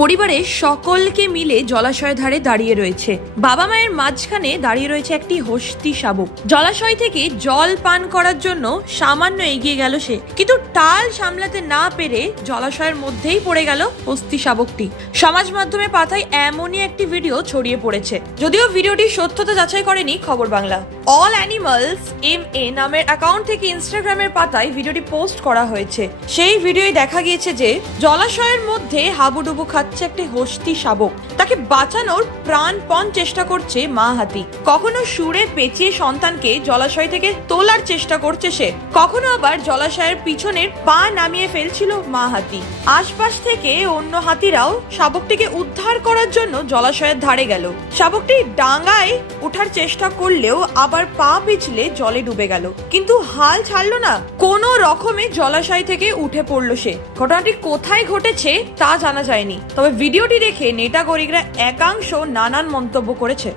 পরিবারের সকলকে মিলে জলাশয়ের ধারে দাঁড়িয়ে রয়েছে। বাবা মায়ের মাঝখানে দাঁড়িয়ে রয়েছে একটি হস্তি শাবক। জলাশয় থেকে জল পান করার জন্য সামান্য এগিয়ে গেল সে, কিন্তু টাল সামলাতে না পেরে জলাশয়ের মধ্যেই পড়ে গেল হস্তি শাবকটি। সমাজ মাধ্যমে পাতায় এমনই একটি ভিডিও ছড়িয়ে পড়েছে। যদিও ভিডিওটির সত্যতা যাচাই করেনি খবর বাংলা। অল অ্যানিমালস MA নামের অ্যাকাউন্ট থেকে ইনস্টাগ্রামের পাতায় ভিডিওটি পোস্ট করা হয়েছে। সেই ভিডিওয় দেখা গিয়েছে যে জলাশয়ের মধ্যে হাবুডুবু খাচ্ছে একটি হস্তি শাবক। তাকে বাঁচানোর প্রাণপণ চেষ্টা করছে মা হাতি। কখনো সুরে পেঁচিয়ে সন্তানকে জলাশয় থেকে তোলার চেষ্টা করছে সে, কখনো আবার জলাশয়ের পিছনের পা নামিয়ে ফেলছিল মা হাতি। আশপাশ থেকে অন্য হাতিরাও শাবকটিকে উদ্ধার করার জন্য জলাশয়ের ধারে গেল। শাবকটি ডাঙায় ওঠার চেষ্টা করলেও আবার পা পিছলে জলে ডুবে গেল, কিন্তু হাল ছাড়লো না। কোনো রকমে জলাশয় থেকে উঠে পড়লো সে। ঘটনাটি কোথায় ঘটেছে তা জানা যায়নি, তবে ভিডিওটি দেখে নেটাগরিকরা একাংশ নানান মন্তব্য করেছে।